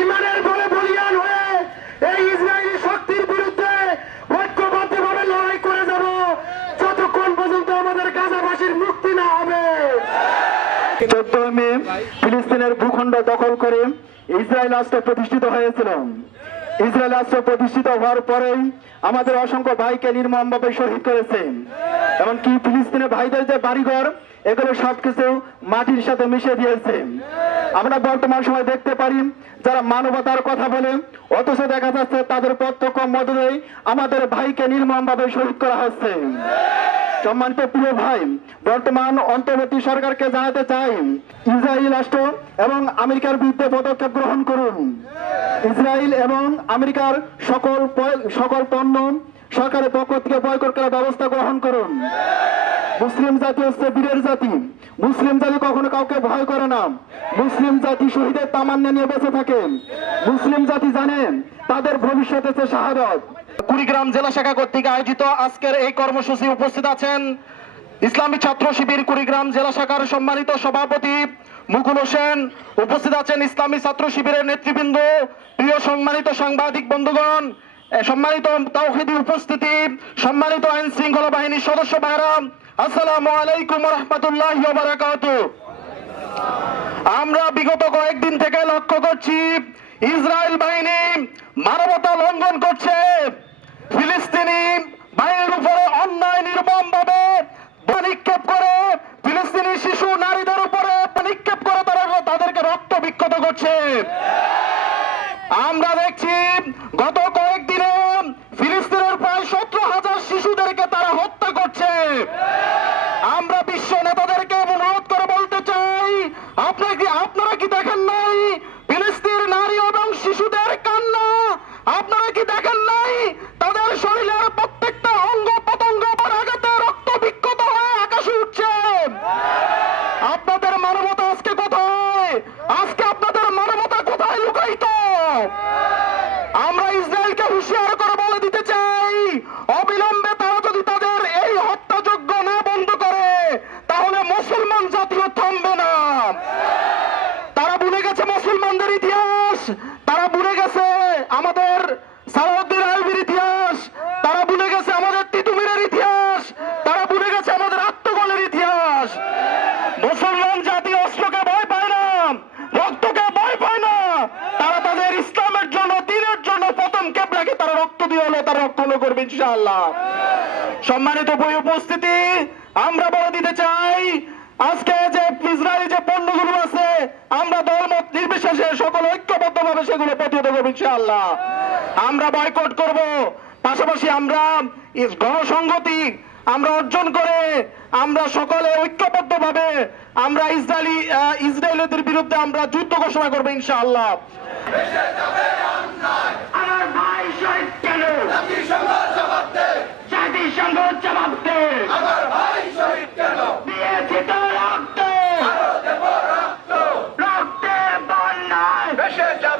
ইমানের বলে বলিয়ান হয়ে এই ইসরায়েলি শক্তির বিরুদ্ধে ঐক্যবদ্ধভাবে লড়াই করে যাব যতক্ষণ পর্যন্ত আমাদের গাজাবাসীর মুক্তি না হবে। 14 মে ফিলিস্তিনের ভূখণ্ড দখল করে ইসরায়েল রাষ্ট্র প্রতিষ্ঠিত হয়েছিল। ইসরায়েল রাষ্ট্র প্রতিষ্ঠিত হওয়ার পরেই আমাদের অসংখ্য ভাইকে নির্মমভাবে শহীদ করেছে। এমনকি ফিলিস্তিনের ভাইদের যে বাড়িঘর এগুলো সবকিছু মাটির সাথে মিশে দিয়েছে। আমরা বর্তমান সময় দেখতে পারি যারা মানবতার কথা বলে অথচ দেখা যাচ্ছে তাদের প্রত্যক্ষ মদতেই আমাদের ভাইকে নির্মমভাবে শহীদ করা হচ্ছে। সম্মানিত প্রিয় ভাই, বর্তমান অন্তর্বর্তী সরকারকে জানাতে চাই ইসরায়েল রাষ্ট্র এবং আমেরিকার বিরুদ্ধে পদক্ষেপ গ্রহণ করুন। ইসরায়েল এবং আমেরিকার সকল পণ্য সরকারের পক্ষ থেকে বয়কট করার ব্যবস্থা গ্রহণ করুন। মুসলিম জাতি হচ্ছে বীরের জাতি। মুসলিম জাতি কখনো কাউকে ভয় করে না। মুসলিম জাতি শহীদের তামান্না নিয়ে বেঁচে থাকে। মুসলিম জাতি জানেন তাদের ভবিষ্যৎ হচ্ছে শাহাদাত। কুড়িগ্রাম জেলা শাখা কর্তৃক আয়োজিত আজকের এই কর্মসূচি উপস্থিত আছেন ইসলামী ছাত্র শিবির কুড়িগ্রাম জেলা শাখার সম্মানিত সভাপতি মুকুল হোসেন, উপস্থিত আছেন ইসলামী ছাত্র শিবিরের নেতৃবৃন্দ, প্রিয় সম্মানিত সাংবাদিক বন্ধুগণ, সম্মানিত তাওহীদি উপস্থিতি, সম্মানিত আইন শৃঙ্খলা বাহিনীর সদস্য ভাইরা, আসসালামু আলাইকুম ওয়া রাহমাতুল্লাহি ওয়া বারাকাতুহু। আমরা বিগত কয়েকদিন থেকে লক্ষ্য করছি ইসরায়েল বাহিনী মানবতা লঙ্ঘন করছে। ফিলিস্তিনি বাহিনীর উপরে অন্যায় নির্মমভাবে নিক্ষেপ করে, ফিলিস্তিনি শিশু নারীদের উপরে নিক্ষেপ করে তাদেরকে রক্ত বিক্ষত করছে। আমরা দেখছি গত কয়েকদিনে ফিলিস্তিনের প্রায় 17,000 শিশুদেরকে তারা হত্যা করছে। আমরা বিশ্ব নেতাদেরকে অনুরোধ করে বলতে চাই, আপনারা কি দেখেন নাই ফিলিস্তিনের নারী এবং শিশুদের কান্না? আপনারা কি দেখেন নাই তাদের শরীরের প্রত্যেকটা অঙ্গ প্রত্যঙ্গ আঘাতে রক্ত বিক্ষত হয়ে আকাশে উঠছে? আপনাদের মানবতা আজকে কোথায়? আজকে আপনাদের মানবতা কোথায় লুকায়িত? আমরা ইসরায়েলকে হুঁশিয়ার করে বলে দিতে চাই, অবিলম্বে তারা যদি তাদের এই হত্যাযজ্ঞ না বন্ধ করে তাহলে মুসলমান জাতিও থামবে না। তারা ভুলে গেছে মুসলমানদের ইতিহাস, তারা ভুলে গেছে আমাদের সালাউদ্দিন আইয়ুবীর ইতিহাস, তারা ভুলে গেছে আমাদের তিতুমিরের ইতিহাস, তারা ভুলে গেছে আমাদের আত্মগোলের ইতিহাস। মুসলমান জাতি অস্ত্রকে ভয় পায় না, রক্তকে ভয় পায় না। তারা তাদের ইসলামের জন্য, দ্বীনের জন্য প্রথম কেবলাকে তারা রক্ত দিয়ে হলো তারা রক্ত করবে ইনশাআল্লাহ। সম্মানিত উপস্থিতি, আমরা বলে দিতে চাই আজকে যে ইসরায়েলি যে পণ্যগুলো আছে আমরা দলমত নির্বিশেষে সকল ঐক্যবদ্ধভাবে সেগুলো প্রতিহত করবো ইনশাআল্লাহ। আমরা বয়কট করব, পাশাপাশি আমরা গণসংহতি আমরা অর্জন করে আমরা সকলে ঐক্যবদ্ধভাবে আমরা ইসরায়েলিদের বিরুদ্ধে আমরা যুদ্ধ ঘোষণা করবো ইনশাআল্লাহ। আমার ভাই শহীদ কেন? জাতিসংঘ জবাব দে। আমার ভাই শহীদ কেন? দিয়েছি তো রক্ত, আরো দেব রক্ত, রক্তের বন্যায় ভেসে যা